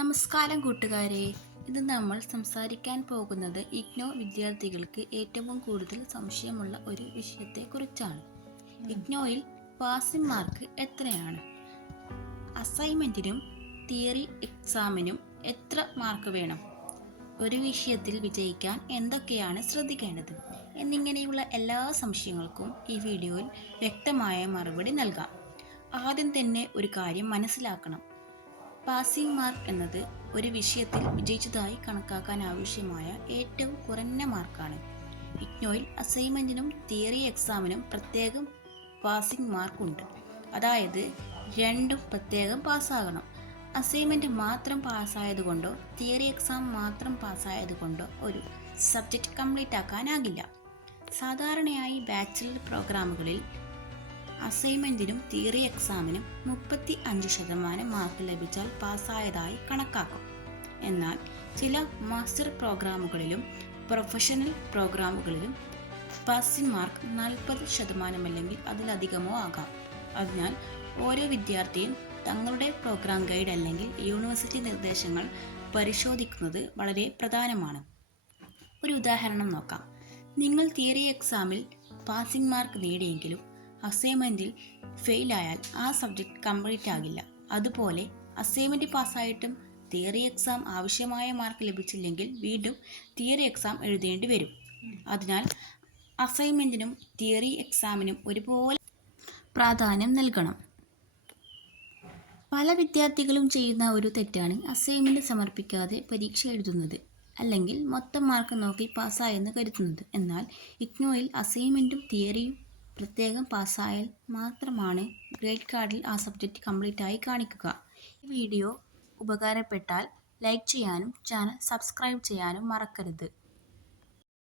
നമസ്കാരം കൂട്ടുകാരെ. ഇന്ന് നമ്മൾ സംസാരിക്കാൻ പോകുന്നത് ഇഗ്നോ വിദ്യാർത്ഥികൾക്ക് ഏറ്റവും കൂടുതൽ സംശയമുള്ള ഒരു വിഷയത്തെക്കുറിച്ചാണ്. ഇഗ്നോയിൽ പാസിംഗ് മാർക്ക് എത്രയാണ്? അസൈൻമെൻറ്റിനും തിയറി എക്സാമിനും എത്ര മാർക്ക് വേണം? ഒരു വിഷയത്തിൽ വിജയിക്കാൻ എന്തൊക്കെയാണ് ശ്രദ്ധിക്കേണ്ടത്? എന്നിങ്ങനെയുള്ള എല്ലാ സംശയങ്ങൾക്കും ഈ വീഡിയോയിൽ വ്യക്തമായ മറുപടി നൽകാം. ആദ്യം തന്നെ ഒരു കാര്യം മനസ്സിലാക്കണം. പാസിംഗ് മാർക്ക് എന്നത് ഒരു വിഷയത്തിൽ വിജയിച്ചതായി കണക്കാക്കാൻ ആവശ്യമായ ഏറ്റവും കുറഞ്ഞ മാർക്കാണ്. ഇഗ്നോയിൽ അസൈൻമെൻറ്റിനും തിയറി എക്സാമിനും പ്രത്യേകം പാസിംഗ് മാർക്കുണ്ട്. അതായത് രണ്ടും പ്രത്യേകം പാസ്സാകണം. അസൈൻമെൻറ്റ് മാത്രം പാസ്സായതുകൊണ്ടോ തിയറി എക്സാം മാത്രം പാസ്സായതുകൊണ്ടോ ഒരു സബ്ജക്റ്റ് കംപ്ലീറ്റ് ആക്കാനാകില്ല. സാധാരണയായി ബാച്ചിലർ പ്രോഗ്രാമുകളിൽ അസൈൻമെൻറ്റിനും തിയറി എക്സാമിനും 35% മാർക്ക് ലഭിച്ചാൽ പാസ്സായതായി കണക്കാക്കും. എന്നാൽ ചില മാസ്റ്റർ പ്രോഗ്രാമുകളിലും പ്രൊഫഷണൽ പ്രോഗ്രാമുകളിലും പാസിംഗ് മാർക്ക് 40% അല്ലെങ്കിൽ അതിലധികമോ ആകാം. അതിനാൽ ഓരോ വിദ്യാർത്ഥിയും തങ്ങളുടെ പ്രോഗ്രാം ഗൈഡ് അല്ലെങ്കിൽ യൂണിവേഴ്സിറ്റി നിർദ്ദേശങ്ങൾ പരിശോധിക്കുന്നത് വളരെ പ്രധാനമാണ്. ഒരു ഉദാഹരണം നോക്കാം. നിങ്ങൾ തിയറി എക്സാമിൽ പാസിംഗ് മാർക്ക് നേടിയെങ്കിലും അസൈൻമെൻറ്റിൽ ഫെയിലായാൽ ആ സബ്ജക്റ്റ് കംപ്ലീറ്റ് ആകില്ല. അതുപോലെ അസൈൻമെൻറ്റ് പാസ്സായിട്ടും തിയറി എക്സാം ആവശ്യമായ മാർക്ക് ലഭിച്ചില്ലെങ്കിൽ വീണ്ടും തിയറി എക്സാം എഴുതേണ്ടി വരും. അതിനാൽ അസൈൻമെൻറ്റിനും തിയറി എക്സാമിനും ഒരുപോലെ പ്രാധാന്യം നൽകണം. പല വിദ്യാർത്ഥികളും ചെയ്യുന്ന ഒരു തെറ്റാണ് അസൈൻമെൻറ്റ് സമർപ്പിക്കാതെ പരീക്ഷ എഴുതുന്നത്, അല്ലെങ്കിൽ മൊത്തം മാർക്ക് നോക്കി പാസ്സായെന്ന് കരുതുന്നത്. എന്നാൽ ഇഗ്നോയിൽ അസൈൻമെൻറ്റും തിയറിയും പ്രത്യേകം പാസ്സായാൽ മാത്രമാണ് ഗ്രേഡ് കാർഡിൽ ആ സബ്ജക്റ്റ് കംപ്ലീറ്റ് ആയി കാണിക്കുക. ഈ വീഡിയോ ഉപകാരപ്പെട്ടാൽ ലൈക്ക് ചെയ്യാനും ചാനൽ സബ്സ്ക്രൈബ് ചെയ്യാനും മറക്കരുത്.